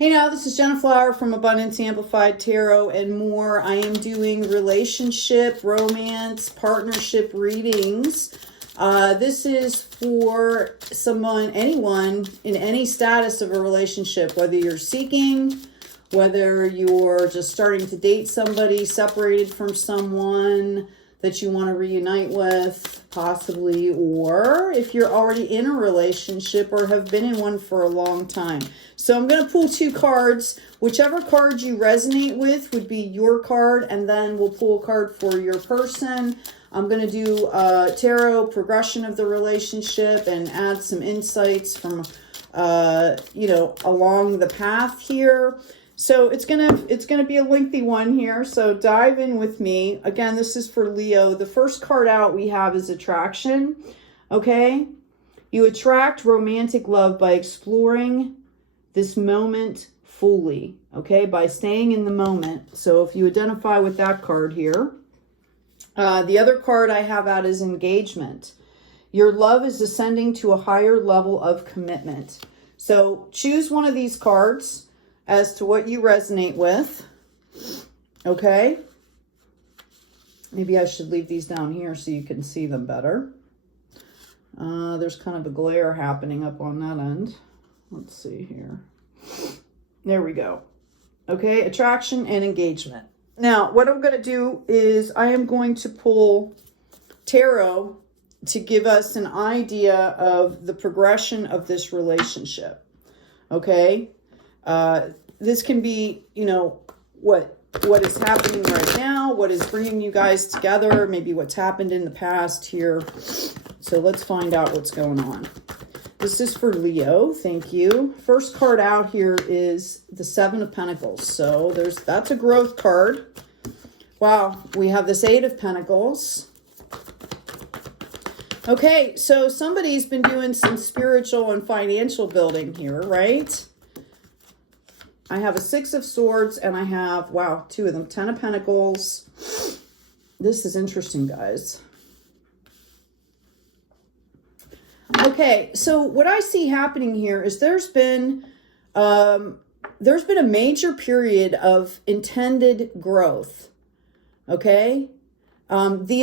Hey now, this is Jenna Flower from Abundance Amplified Tarot and more. I am doing relationship, romance, partnership readings. This is for someone, anyone in any status of a relationship, whether you're seeking, whether you're just starting to date somebody, separated from someone that you want to reunite with, possibly, or if you're already in a relationship or have been in one for a long time. So I'm going to pull two cards. Whichever card you resonate with would be your card, and then we'll pull a card for your person. I'm going to do a tarot progression of the relationship and add some insights from, along the path here. So it's gonna be a lengthy one here, so dive in with me. Again, this is for Leo. The first card out we have is attraction, okay? You attract romantic love by exploring this moment fully, okay? By staying in the moment. So if you identify with that card here. The other card I have out is engagement. Your love is ascending to a higher level of commitment. So choose one of these cards as to what you resonate with, okay? Maybe I should leave these down here so you can see them better. There's kind of a glare happening up on that end. Let's see here. There we go. Okay, attraction and engagement. Now, what I'm going to do is I am going to pull tarot to give us an idea of the progression of this relationship, okay? This can be, what is happening right now, what is bringing you guys together, maybe what's happened in the past here. So let's find out what's going on. This is for Leo. Thank you. First card out here is the Seven of Pentacles. So that's a growth card. Wow, we have this Eight of Pentacles. Okay, so somebody's been doing some spiritual and financial building here, right? I have a Six of Swords and I have, wow, two of them, Ten of Pentacles. This is interesting, guys. Okay, so what I see happening here is there's been a major period of intended growth, okay? The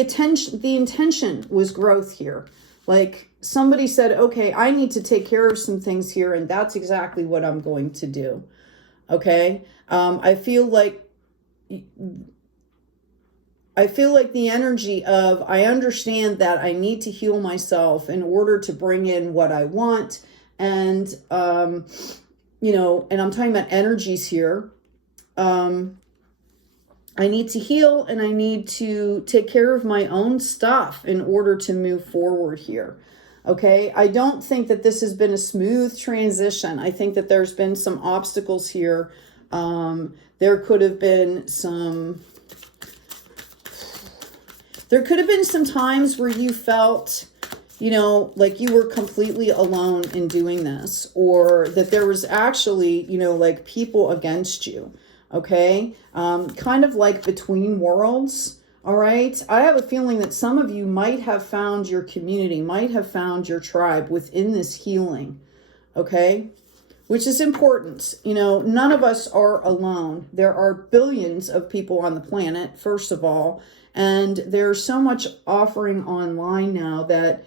intention was growth here. Like somebody said, okay, I need to take care of some things here, and that's exactly what I'm going to do. Okay. I feel like the energy of, I understand that I need to heal myself in order to bring in what I want. And, and I'm talking about energies here. I need to heal and I need to take care of my own stuff in order to move forward here. Okay, I don't think that this has been a smooth transition. I think that there's been some obstacles here. There could have been some times where you felt, like you were completely alone in doing this, or that there was actually, like people against you. Okay, kind of like between worlds. All right. I have a feeling that some of you might have found your community, might have found your tribe within this healing. Okay. Which is important. None of us are alone. There are billions of people on the planet, first of all. And there's so much offering online now that,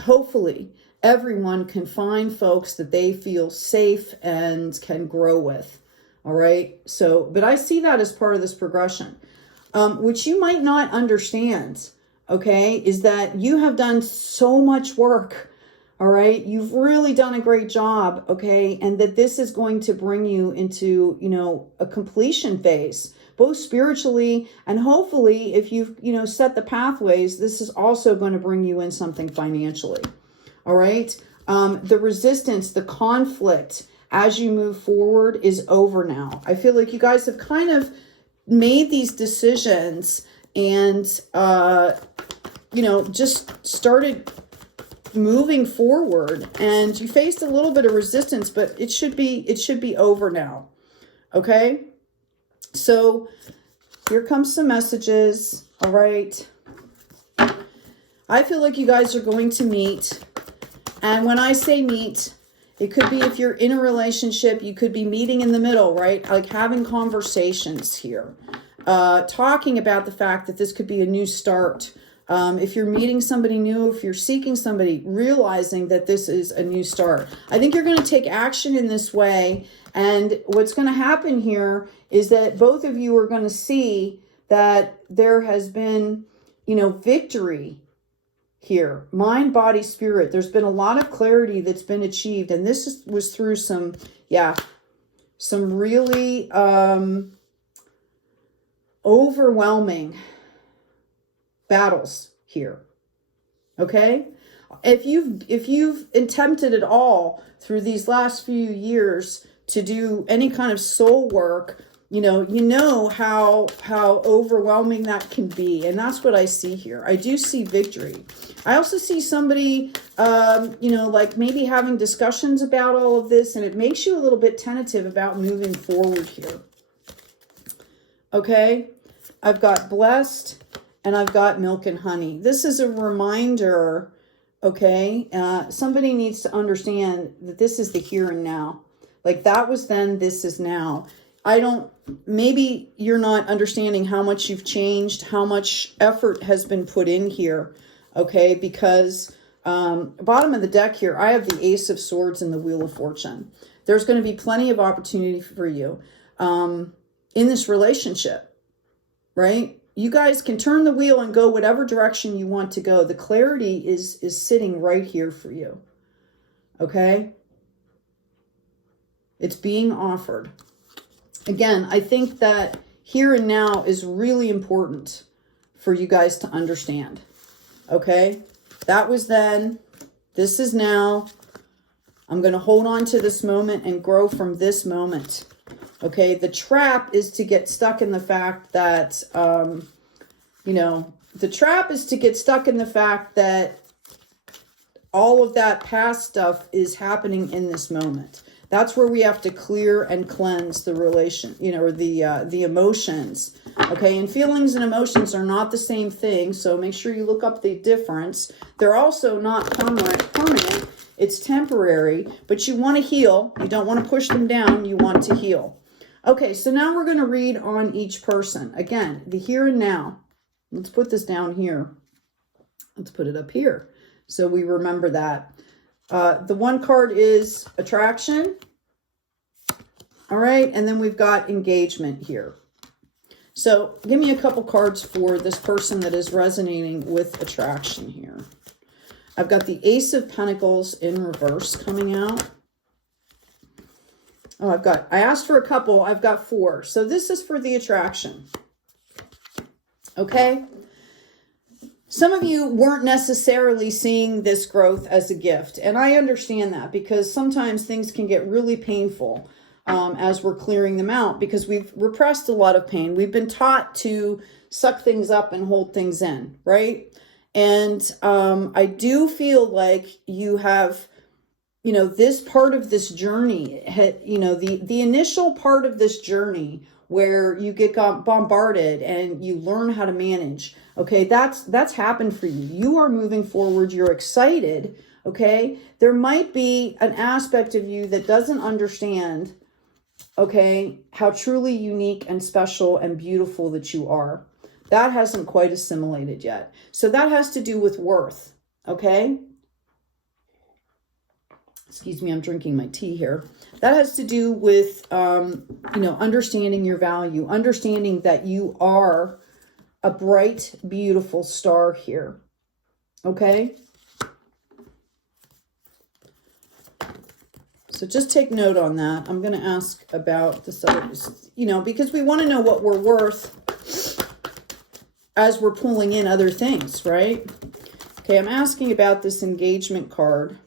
hopefully everyone can find folks that they feel safe and can grow with. All right. So, but I see that as part of this progression, which you might not understand. Okay. Is that you have done so much work. All right. You've really done a great job. Okay. And that this is going to bring you into, a completion phase, both spiritually and hopefully if you've, set the pathways, this is also going to bring you in something financially. All right. The resistance, the conflict, as you move forward is over now. I feel like you guys have kind of made these decisions and, just started moving forward, and you faced a little bit of resistance, but it should be over now. Okay. So here comes some messages. All right. I feel like you guys are going to meet. And when I say meet, It could be if you're in a relationship, you could be meeting in the middle, right? Like having conversations here. Talking about the fact that this could be a new start. If you're meeting somebody new, if you're seeking somebody, realizing that this is a new start. I think you're going to take action in this way. And what's going to happen here is that both of you are going to see that there has been, you know, victory here. Mind, body, spirit. There's been a lot of clarity that's been achieved. And this was through some, some really overwhelming battles here. Okay? If you've attempted at all through these last few years to do any kind of soul work, you know how overwhelming that can be. And that's what I see here. I do see victory. I also see somebody, you know, like maybe having discussions about all of this, and it makes you a little bit tentative about moving forward here. Okay? I've got blessed and I've got milk and honey. This is a reminder, okay? Somebody needs to understand that this is the here and now. Like that was then, this is now. Maybe you're not understanding how much you've changed, how much effort has been put in here, okay? Because bottom of the deck here, I have the Ace of Swords and the Wheel of Fortune. There's going to be plenty of opportunity for you in this relationship, right? You guys can turn the wheel and go whatever direction you want to go. The clarity is sitting right here for you, okay? It's being offered. Again, I think that here and now is really important for you guys to understand. Okay? That was then. This is now. I'm going to hold on to this moment and grow from this moment. Okay? The trap is to get stuck in the fact that, you know, the trap is to get stuck in the fact that all of that past stuff is happening in this moment. That's where we have to clear and cleanse the relation, you know, or the emotions. Okay, and feelings and emotions are not the same thing, so make sure you look up the difference. They're also not permanent. It's temporary, but you want to heal. You don't want to push them down. You want to heal. Okay, so now we're going to read on each person. Again, the here and now. Let's put this down here. Let's put it up here so we remember that. The one card is attraction. All right. And then we've got engagement here. So give me a couple cards for this person that is resonating with attraction here. I've got the Ace of Pentacles in reverse coming out. Oh, I asked for a couple. I've got 4. So this is for the attraction. Okay. Some of you weren't necessarily seeing this growth as a gift. And I understand that because sometimes things can get really painful as we're clearing them out because we've repressed a lot of pain. We've been taught to suck things up and hold things in, right? And I do feel like you have, you know, this part of this journey, you know, the initial part of this journey where you get bombarded and you learn how to manage. Okay, that's happened for you. You are moving forward. You're excited. Okay, there might be an aspect of you that doesn't understand, okay, how truly unique and special and beautiful that you are. That hasn't quite assimilated yet. So that has to do with worth. Okay. Excuse me, I'm drinking my tea here. That has to do with, you know, understanding your value, understanding that you are a bright, beautiful star here. Okay? So just take note on that. I'm going to ask about this other, you know, because we want to know what we're worth as we're pulling in other things, right? Okay, I'm asking about this engagement card.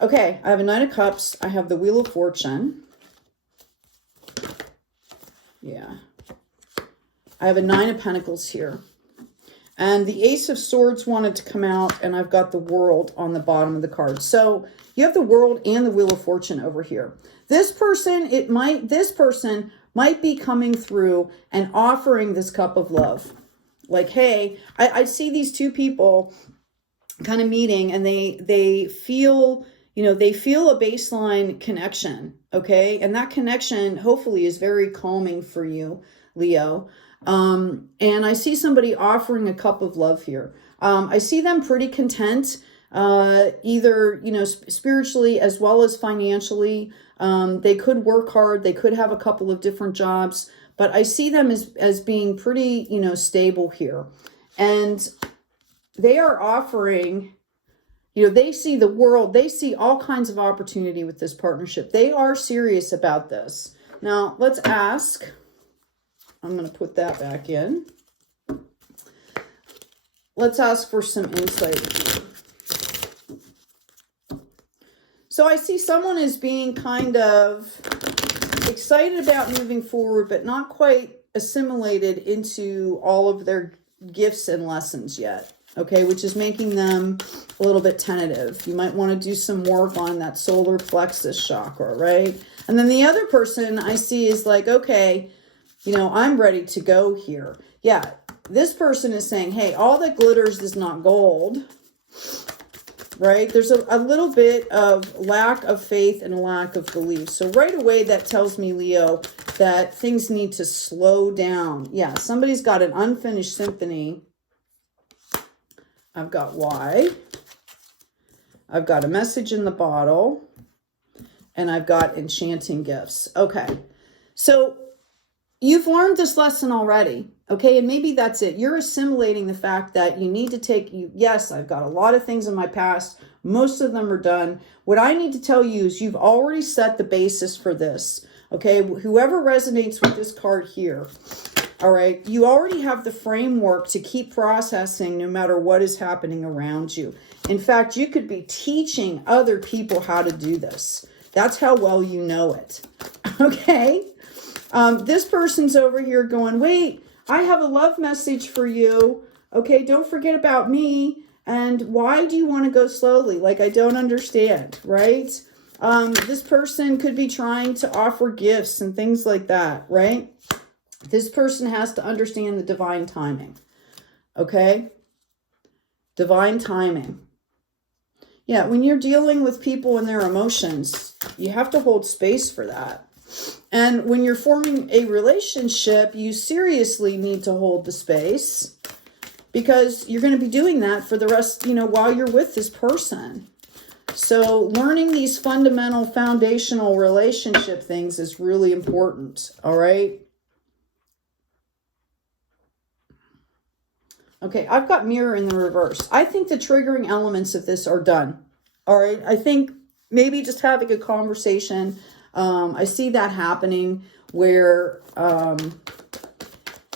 Okay, I have a Knight of Cups. I have the Wheel of Fortune. Yeah. I have a 9 of Pentacles here. And the Ace of Swords wanted to come out, and I've got the World on the bottom of the card. So you have the World and the Wheel of Fortune over here. This person might be coming through and offering this cup of love. Like, hey, I see these two people kind of meeting, and they feel, you know, they feel a baseline connection, okay? And that connection hopefully is very calming for you, Leo. And I see somebody offering a cup of love here. I see them pretty content, either, you know, spiritually as well as financially. They could work hard. They could have a couple of different jobs, but I see them as being pretty, you know, stable here. And they are offering, you know, they see the world, they see all kinds of opportunity with this partnership. They are serious about this. Now, let's ask, I'm going to put that back in. Let's ask for some insight. So I see someone as being kind of excited about moving forward, but not quite assimilated into all of their gifts and lessons yet. Okay, which is making them a little bit tentative. You might want to do some work on that solar plexus chakra, right? And then the other person I see is like, okay, you know, I'm ready to go here. Yeah, this person is saying, hey, all that glitters is not gold, right? There's a little bit of lack of faith and lack of belief. So right away, that tells me, Leo, that things need to slow down. Yeah, somebody's got an unfinished symphony. I've got why. I've got a message in the bottle. And I've got enchanting gifts. Okay. So you've learned this lesson already. Okay. And maybe that's it. You're assimilating the fact that you need to take you. Yes, I've got a lot of things in my past. Most of them are done. What I need to tell you is you've already set the basis for this. Okay. Whoever resonates with this card here. All right, you already have the framework to keep processing no matter what is happening around you. In fact, you could be teaching other people how to do this. That's how well you know it. Okay? This person's over here going, wait, I have a love message for you. Okay, don't forget about me. And why do you want to go slowly? Like, I don't understand, right? This person could be trying to offer gifts and things like that, right? This person has to understand the divine timing. Okay? Divine timing. Yeah, when you're dealing with people and their emotions, you have to hold space for that. And when you're forming a relationship, you seriously need to hold the space because you're going to be doing that for the rest, you know, while you're with this person. So learning these fundamental, foundational relationship things is really important. All right? Okay, I've got mirror in the reverse. I think the triggering elements of this are done. All right, I think maybe just having a conversation. I see that happening where,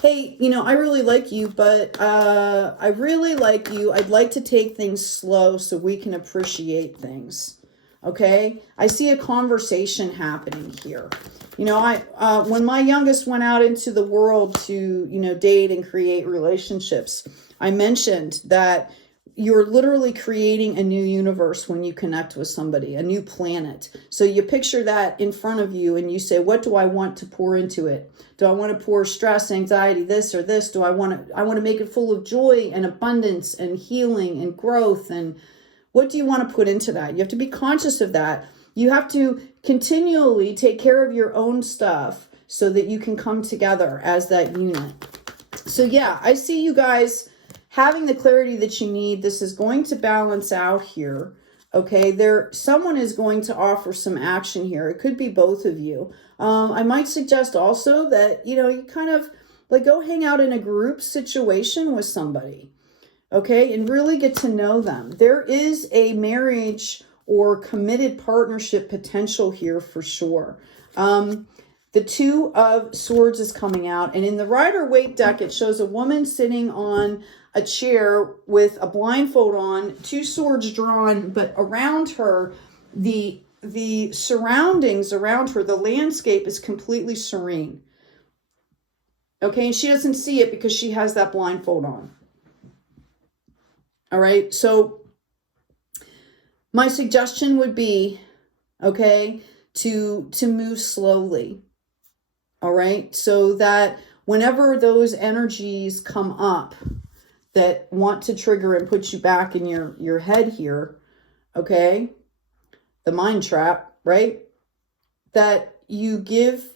hey, you know, I really like you, but I really like you. I'd like to take things slow so we can appreciate things. Okay, I see a conversation happening here. You know, when my youngest went out into the world to, you know, date and create relationships, I mentioned that you're literally creating a new universe when you connect with somebody, a new planet. So you picture that in front of you and you say, what do I want to pour into it? Do I want to pour stress, anxiety, this or this? I want to make it full of joy and abundance and healing and growth? And what do you want to put into that? You have to be conscious of that. You have to continually take care of your own stuff so that you can come together as that unit. So yeah, I see you guys having the clarity that you need. This is going to balance out here. Okay, someone is going to offer some action here. It could be both of you. I might suggest also that, you know, you kind of like go hang out in a group situation with somebody. Okay, and really get to know them. There is a marriage or committed partnership potential here for sure. The Two of Swords is coming out. And in the Rider-Waite deck, it shows a woman sitting on a chair with a blindfold on, two swords drawn, but around her, the surroundings around her, the landscape is completely serene. Okay, and she doesn't see it because she has that blindfold on. All right, so my suggestion would be, okay, to move slowly. All right, so that whenever those energies come up that want to trigger and put you back in your head here, okay, the mind trap, right? That you give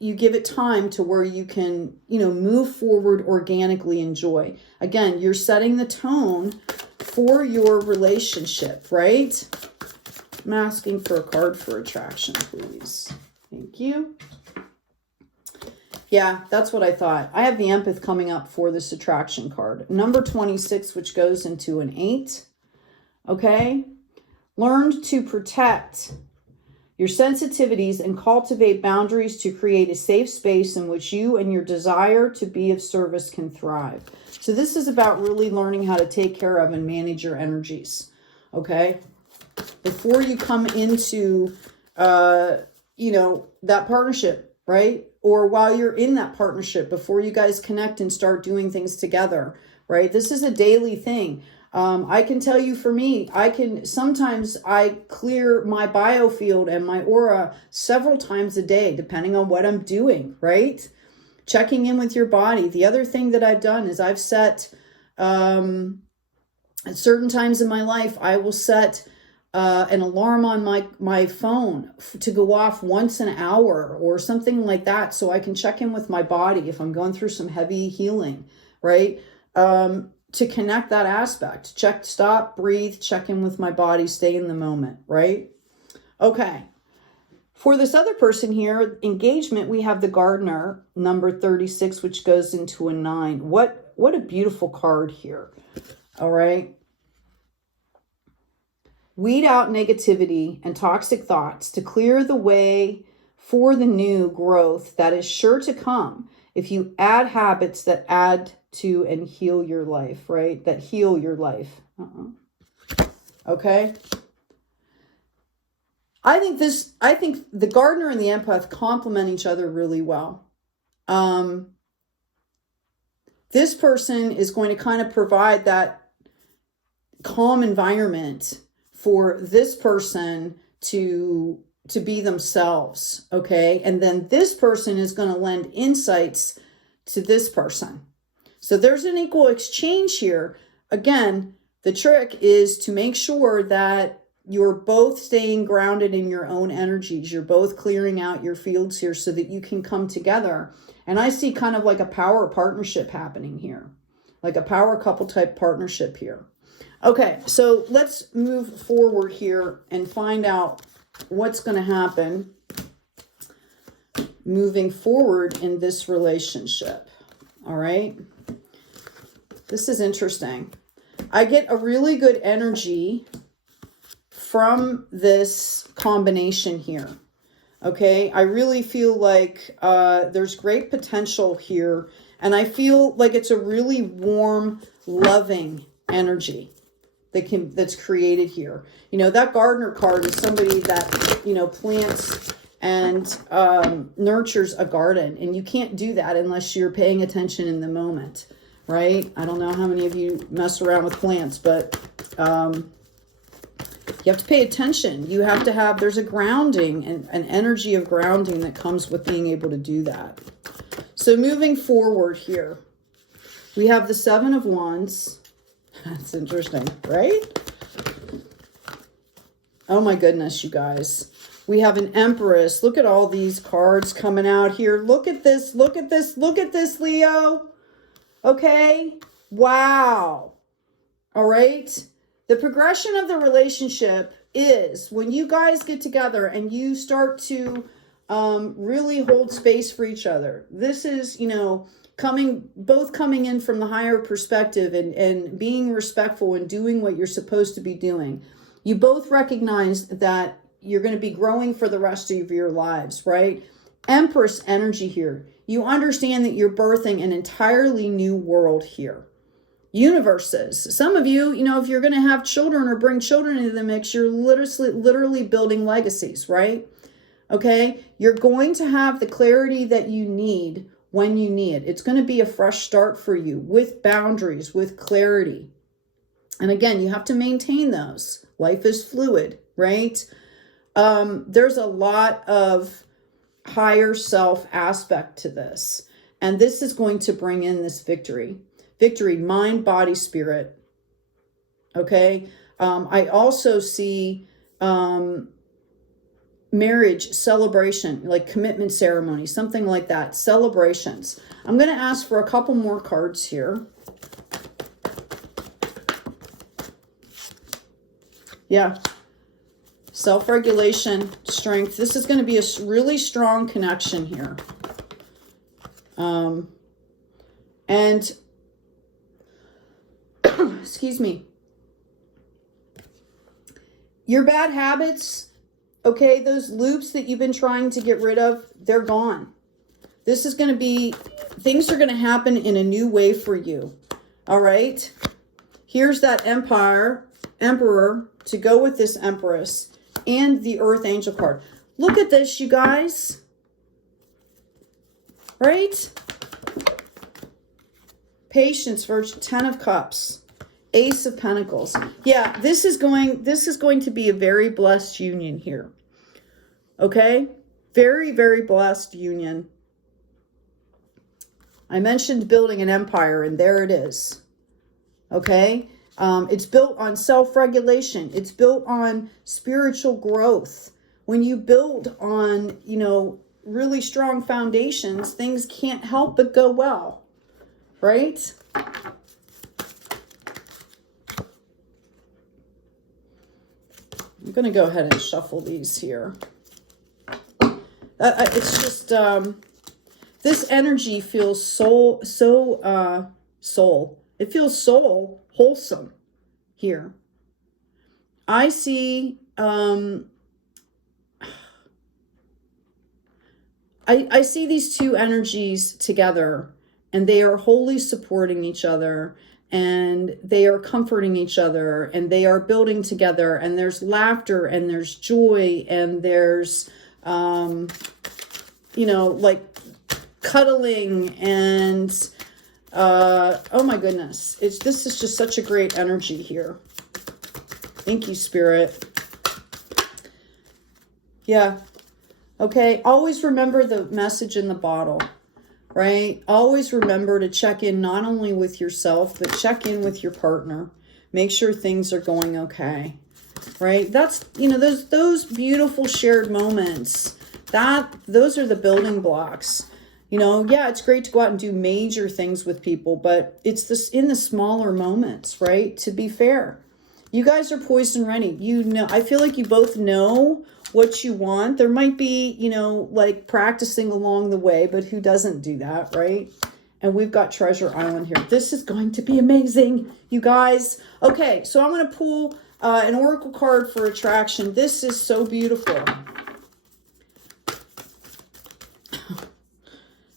it time to where you can, move forward organically in joy. Again, you're setting the tone for your relationship, right? I'm asking for a card for attraction, please. Thank you. Yeah, that's what I thought. I have the empath coming up for this attraction card. Number 26, which goes into an 8. Okay? Learn to protect your sensitivities and cultivate boundaries to create a safe space in which you and your desire to be of service can thrive. So this is about really learning how to take care of and manage your energies. Okay? Before you come into, that partnership, right? Or while you're in that partnership, before you guys connect and start doing things together, right? This is a daily thing. I can tell you for me, sometimes I clear my biofield and my aura several times a day, depending on what I'm doing, right? Checking in with your body. The other thing that I've done is I've set, at certain times in my life, I will set an alarm on my phone to go off once an hour or something like that, so I can check in with my body if I'm going through some heavy healing, right? To connect that aspect. Check, stop, breathe, check in with my body, stay in the moment, right? Okay. For this other person here, engagement, we have the gardener, number 36, which goes into a 9. What a beautiful card here. All right. Weed out negativity and toxic thoughts to clear the way for the new growth that is sure to come if you add habits that add to and heal your life, right? That heal your life. Okay. I think the gardener and the empath complement each other really well. This person is going to kind of provide that calm environment for this person to be themselves, okay? And then this person is going to lend insights to this person. So there's an equal exchange here. Again, the trick is to make sure that you're both staying grounded in your own energies. You're both clearing out your fields here so that you can come together. And I see kind of like a power partnership happening here, like a power couple type partnership here. Okay, so let's move forward here and find out what's going to happen moving forward in this relationship. All right. This is interesting. I get a really good energy from this combination here. Okay, I really feel like there's great potential here. And I feel like it's a really warm, loving energy that's created here. That gardener card is somebody that, plants and nurtures a garden. And you can't do that unless you're paying attention in the moment, right? I don't know how many of you mess around with plants, but you have to pay attention. You have to have, there's a grounding and an energy of grounding that comes with being able to do that. So moving forward here, we have the 7 of Wands. That's interesting, right? Oh my goodness, you guys. We have an Empress. Look at all these cards coming out here. Look at this, look at this, look at this, Leo. Okay? Wow. All right? The progression of the relationship is when you guys get together and you start to really hold space for each other. This is, both coming in from the higher perspective and being respectful and doing what you're supposed to be doing. You both recognize that you're going to be growing for the rest of your lives, right? Empress energy here. You understand that you're birthing an entirely new world here. Universes. Some of you, if you're going to have children or bring children into the mix, you're literally building legacies, right? Okay? You're going to have the clarity that you need when you need it. It's going to be a fresh start for you with boundaries, with clarity. And again, you have to maintain those. Life is fluid, right? There's a lot of higher self aspect to this. And this is going to bring in this victory. Victory, mind, body, spirit. Okay? I also see marriage celebration, like commitment ceremony, something like that. Celebrations. I'm going to ask for a couple more cards here. Yeah. Self-regulation, strength. This is going to be a really strong connection here. And excuse me. Your bad habits, okay, those loops that you've been trying to get rid of, they're gone. This is going to be, things are going to happen in a new way for you. All right. Here's that emperor to go with this empress and the earth angel card. Look at this, you guys. Right? Patience, Virgin, 10 of Cups, Ace of Pentacles. Yeah, this is going to be a very blessed union here. Okay? Very, very blessed union. I mentioned building an empire, and there it is. Okay? It's built on self-regulation. It's built on spiritual growth. When you build on, you know, really strong foundations, things can't help but go well. Right? I'm going to go ahead and shuffle these here. It's just, this energy feels soul. It feels so wholesome here. I see, I see these two energies together, and they are wholly supporting each other, and they are comforting each other, and they are building together, and there's laughter, and there's joy, and there's, you know, like cuddling, and, oh my goodness. This is just such a great energy here. Thank you, Spirit. Yeah. Okay. Always remember the message in the bottle. Right? Always remember to check in not only with yourself, but check in with your partner. Make sure things are going okay. Right? That's, you know, those beautiful shared moments, those are the building blocks. You know, yeah, it's great to go out and do major things with people, but it's this in the smaller moments, right? To be fair. You guys are poised and ready. You know, I feel like you both know what you want. There might be, you know, like practicing along the way, but who doesn't do that, right? And we've got Treasure Island here. This is going to be amazing, you guys. Okay, so I'm going to pull an oracle card for attraction. This is so beautiful.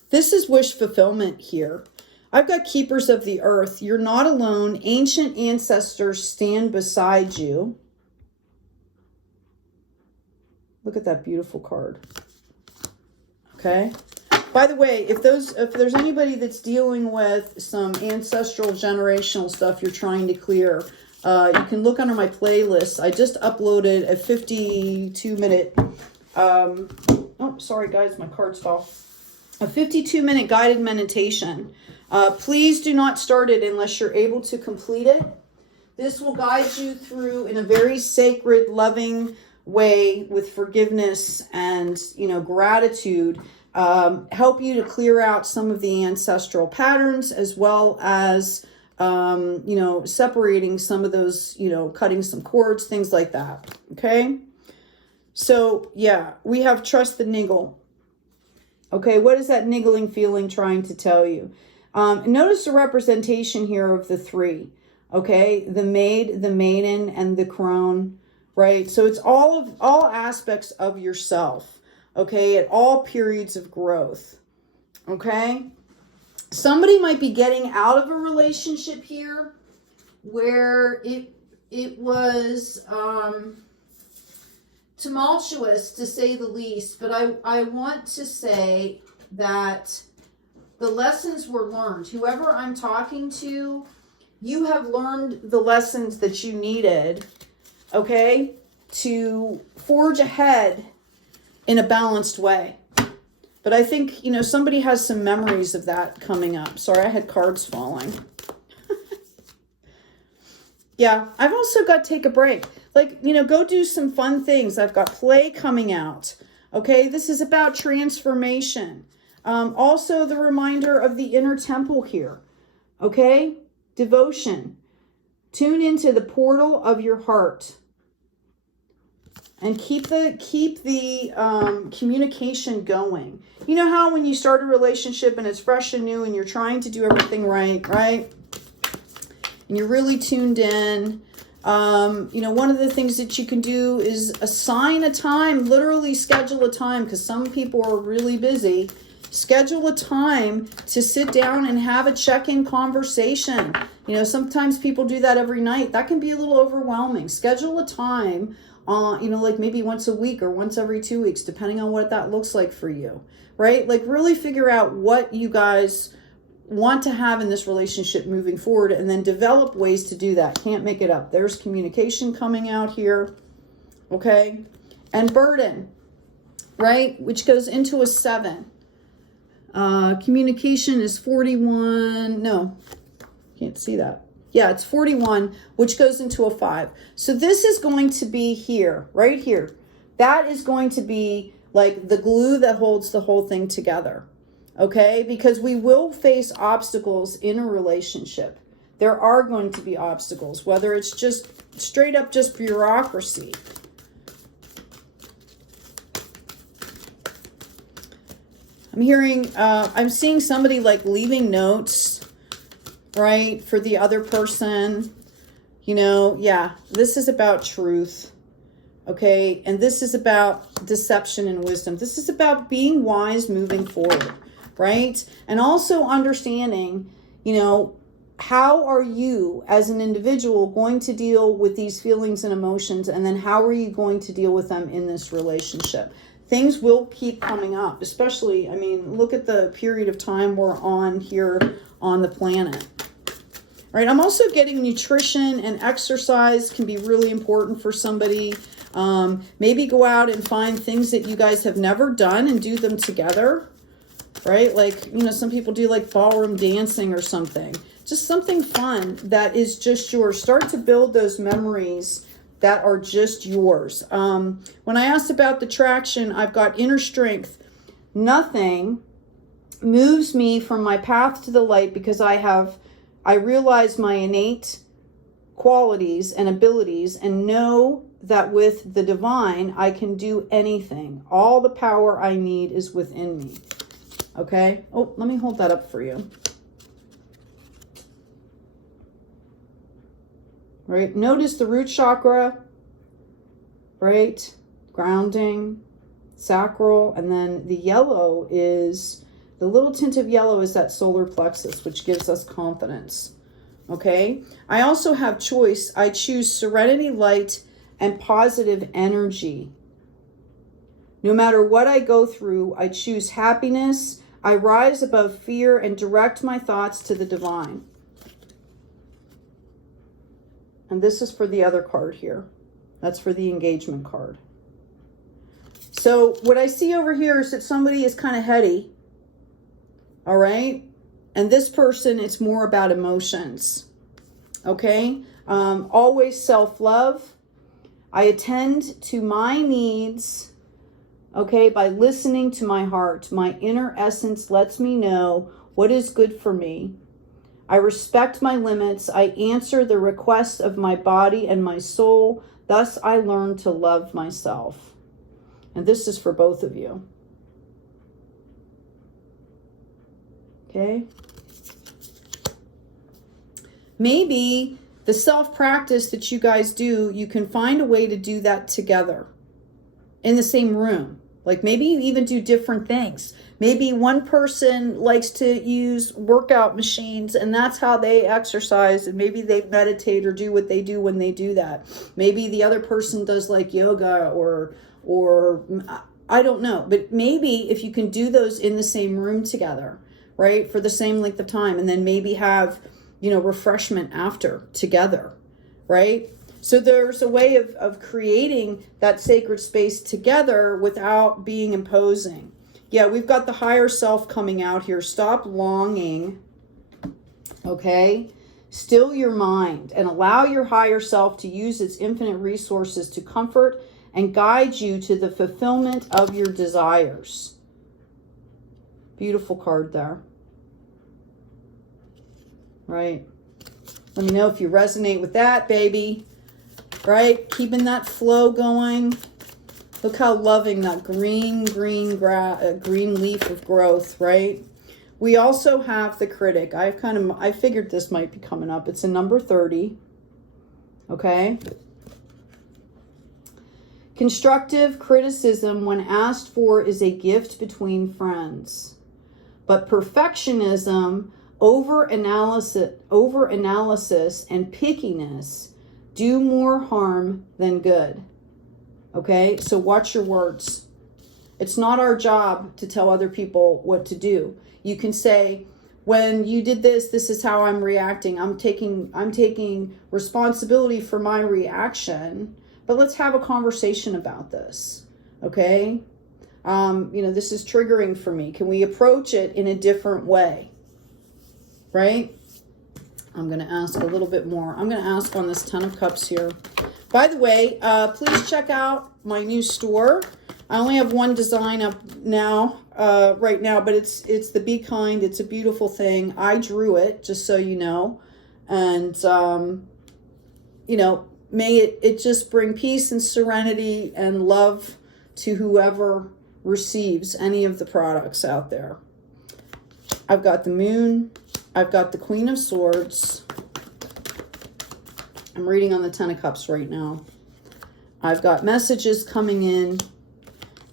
This is wish fulfillment here. I've got Keepers of the Earth. You're not alone. Ancient ancestors stand beside you. Look at that beautiful card. Okay. By the way, if there's anybody that's dealing with some ancestral generational stuff you're trying to clear, you can look under my playlist. I just uploaded a 52-minute, oh, sorry guys, my cards fell. A 52-minute guided meditation. Please do not start it unless you're able to complete it. This will guide you through in a very sacred, loving way with forgiveness and, you know, gratitude. Help you to clear out some of the ancestral patterns, as well as, you know, separating some of those, you know, cutting some cords, things like that. Okay. So yeah, we have Trust the Niggle. Okay. What is that niggling feeling trying to tell you? Notice the representation here of the three. Okay. The maid, the maiden, and the crone. Right. So it's all aspects of yourself. Okay. At all periods of growth. Okay. Somebody might be getting out of a relationship here where it was tumultuous, to say the least. But I want to say that the lessons were learned. Whoever I'm talking to, you have learned the lessons that you needed, okay, to forge ahead in a balanced way. But I think, you know, somebody has some memories of that coming up. Sorry, I had cards falling. Yeah, I've also got Take a Break. like, you know, go do some fun things. I've got play coming out. Okay, this is about transformation. Also, the reminder of the inner temple here. Okay, devotion. Tune into the portal of your heart. And keep the communication going. You know how when you start a relationship and it's fresh and new and you're trying to do everything right? And you're really tuned in. You know, one of the things that you can do is assign a time, literally schedule a time, because some people are really busy. Schedule a time to sit down and have a check-in conversation. You know, sometimes people do that every night. That can be a little overwhelming. Schedule a time, you know, like maybe once a week or once every 2 weeks, depending on what that looks like for you, right? Like really figure out what you guys want to have in this relationship moving forward, and then develop ways to do that. Can't make it up. There's communication coming out here, okay? And burden, right? Which goes into a 7. Communication is 41. No, can't see that. Yeah, it's 41, which goes into a 5. So this is going to be here, right here. That is going to be like the glue that holds the whole thing together. Okay, because we will face obstacles in a relationship. There are going to be obstacles, whether it's just straight up just bureaucracy. I'm seeing somebody like leaving notes, right, for the other person. You know, yeah, this is about truth. Okay, and this is about deception and wisdom. This is about being wise moving forward. Right? And also understanding, you know, how are you as an individual going to deal with these feelings and emotions, and then how are you going to deal with them in this relationship? Things will keep coming up, especially, I mean, look at the period of time we're on here on the planet. Right? I'm also getting nutrition and exercise can be really important for somebody. Maybe go out and find things that you guys have never done and do them together. Right? Like, you know, some people do like ballroom dancing or something. Just something fun that is just yours. Start to build those memories that are just yours. When I asked about the traction, I've got inner strength. Nothing moves me from my path to the light because I realize my innate qualities and abilities and know that with the divine, I can do anything. All the power I need is within me. Okay. Oh, let me hold that up for you. Right. Notice the root chakra, right? Grounding, sacral, and then the yellow is, the little tint of yellow is that solar plexus, which gives us confidence. Okay. I also have choice. I choose serenity, light, and positive energy. No matter what I go through, I choose happiness. I rise above fear and direct my thoughts to the divine. And this is for the other card here. That's for the engagement card. So what I see over here is that somebody is kind of heady. All right. And this person, it's more about emotions. Okay. Always self-love. I attend to my needs. Okay, by listening to my heart. My inner essence lets me know what is good for me. I respect my limits. I answer the requests of my body and my soul. Thus, I learn to love myself. And this is for both of you. Okay. Maybe the self-practice that you guys do, you can find a way to do that together in the same room. Like maybe you even do different things. Maybe one person likes to use workout machines and that's how they exercise, and maybe they meditate or do what they do when they do that. Maybe the other person does like yoga or I don't know. But maybe if you can do those in the same room together, right, for the same length of time, and then maybe have, you know, refreshment after together, right? So there's a way of creating that sacred space together without being imposing. Yeah, we've got the higher self coming out here. Stop longing, okay? Still your mind and allow your higher self to use its infinite resources to comfort and guide you to the fulfillment of your desires. Beautiful card there. Right? Let me know if you resonate with that, baby. Right? Keeping that flow going. Look how loving that green leaf of growth, right? We also have the critic. I figured this might be coming up. It's a number 30. Okay? Constructive criticism, when asked for, is a gift between friends. But perfectionism, over-analysis, and pickiness do more harm than good. Okay? So watch your words. It's not our job to tell other people what to do. You can say, when you did this, this is how I'm reacting. I'm taking responsibility for my reaction, but let's have a conversation about this. Okay? This is triggering for me. Can we approach it in a different way? Right? I'm going to ask a little bit more. I'm going to ask on this 10 of Cups here. By the way, please check out my new store. I only have one design up now, right now, but it's the Be Kind. It's a beautiful thing. I drew it, just so you know. And, may it just bring peace and serenity and love to whoever receives any of the products out there. I've got the Moon. I've got the Queen of Swords. I'm reading on the 10 of Cups right now. I've got messages coming in.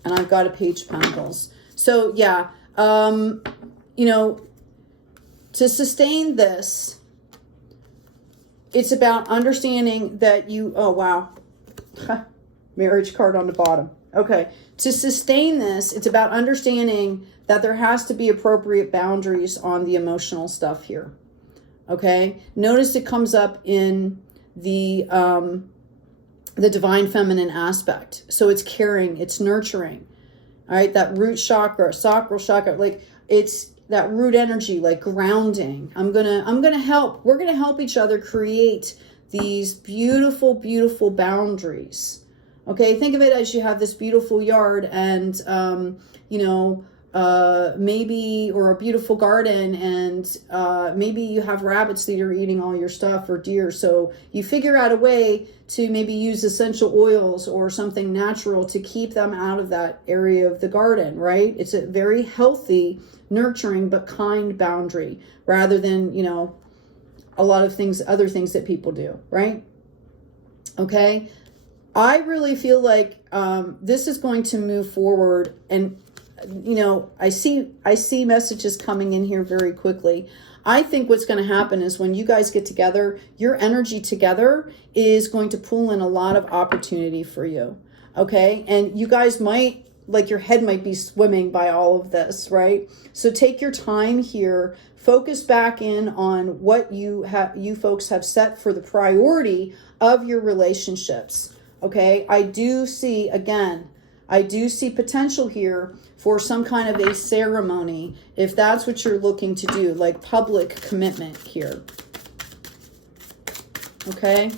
And I've got a Page of Pentacles. So, yeah, to sustain this, it's about understanding that you, oh, wow, marriage card on the bottom. Okay, to sustain this, it's about understanding that there has to be appropriate boundaries on the emotional stuff here. Okay, notice it comes up in the divine feminine aspect. So it's caring, it's nurturing. All right, that root chakra, sacral chakra, like it's that root energy, like grounding. We're gonna help each other create these beautiful, beautiful boundaries. Okay, think of it as you have this beautiful yard and, maybe, or a beautiful garden, and maybe you have rabbits that are eating all your stuff, or deer. So you figure out a way to maybe use essential oils or something natural to keep them out of that area of the garden, right? It's a very healthy, nurturing, but kind boundary, rather than, a lot of other things that people do, right? Okay. I really feel like this is going to move forward, and I see messages coming in here very quickly. I think what's going to happen is when you guys get together, your energy together is going to pull in a lot of opportunity for you. Okay. And you guys might, like, your head might be swimming by all of this, right? So take your time here, focus back in on what you folks have set for the priority of your relationships. Okay. I do see potential here for some kind of a ceremony, if that's what you're looking to do, like public commitment here. Okay.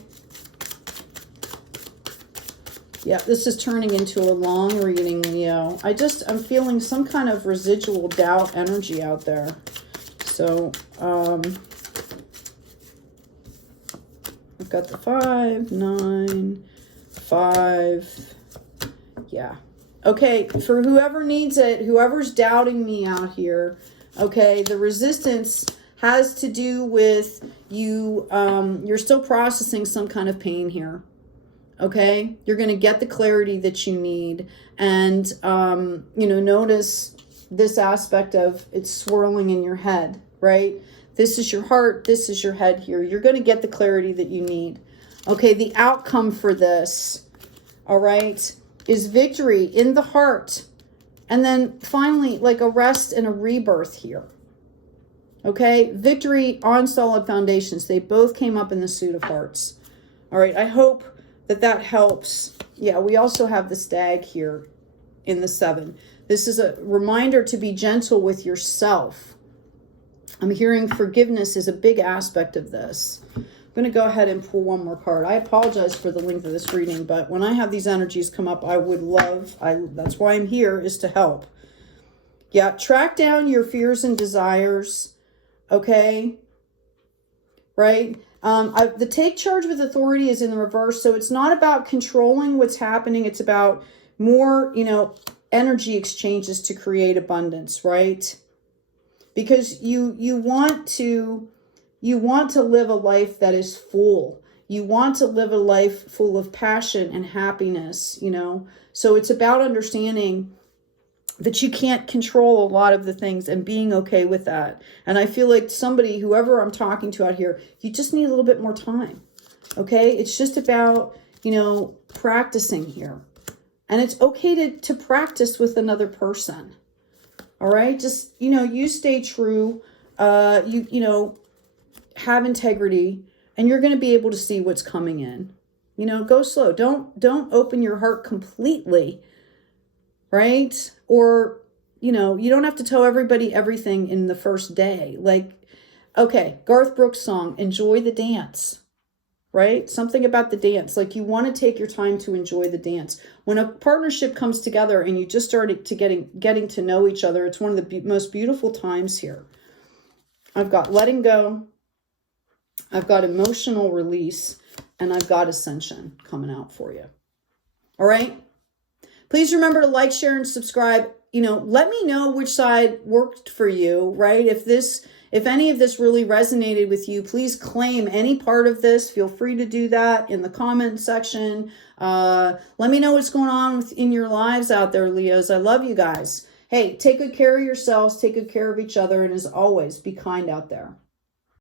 Yeah, this is turning into a long reading, Leo. I'm feeling some kind of residual doubt energy out there. So, I've got the 5, 9, 5. Yeah. Okay, for whoever needs it, whoever's doubting me out here, okay, the resistance has to do with you, you're still processing some kind of pain here, okay? You're going to get the clarity that you need, and, notice this aspect of it's swirling in your head, right? This is your heart, this is your head here. You're going to get the clarity that you need. Okay, the outcome for this, all right, is victory in the heart. And then finally, like a rest and a rebirth here. Okay, victory on solid foundations. They both came up in the Suit of Hearts. All right, I hope that helps. Yeah, we also have the Stag here in the 7. This is a reminder to be gentle with yourself. I'm hearing forgiveness is a big aspect of this. I'm going to go ahead and pull one more card. I apologize for the length of this reading, but when I have these energies come up, I would love, that's why I'm here, is to help. Yeah, track down your fears and desires, okay? Right? The take charge with authority is in the reverse, so it's not about controlling what's happening. It's about more, you know, energy exchanges to create abundance, right? Because you want to live a life that is full. You want to live a life full of passion and happiness, you know. So it's about understanding that you can't control a lot of the things and being okay with that. And I feel like somebody, whoever I'm talking to out here, you just need a little bit more time. Okay? It's just about, you know, practicing here. And it's okay to practice with another person. All right? Just, you know, you stay true. You know, have integrity, and you're going to be able to see what's coming in. You know, go slow. Don't open your heart completely. Right? Or, you know, you don't have to tell everybody everything in the first day. Like, okay, Garth Brooks' song, Enjoy the Dance. Right? Something about the dance. Like, you want to take your time to enjoy the dance. When a partnership comes together and you just started to getting to know each other, it's one of the most beautiful times here. I've got letting go. I've got emotional release. And I've got ascension coming out for you. All right? Please remember to like, share, and subscribe. You know, let me know which side worked for you, right? If any of this really resonated with you, please claim any part of this. Feel free to do that in the comment section. Let me know what's going on in your lives out there, Leos. I love you guys. Hey, take good care of yourselves. Take good care of each other. And as always, be kind out there.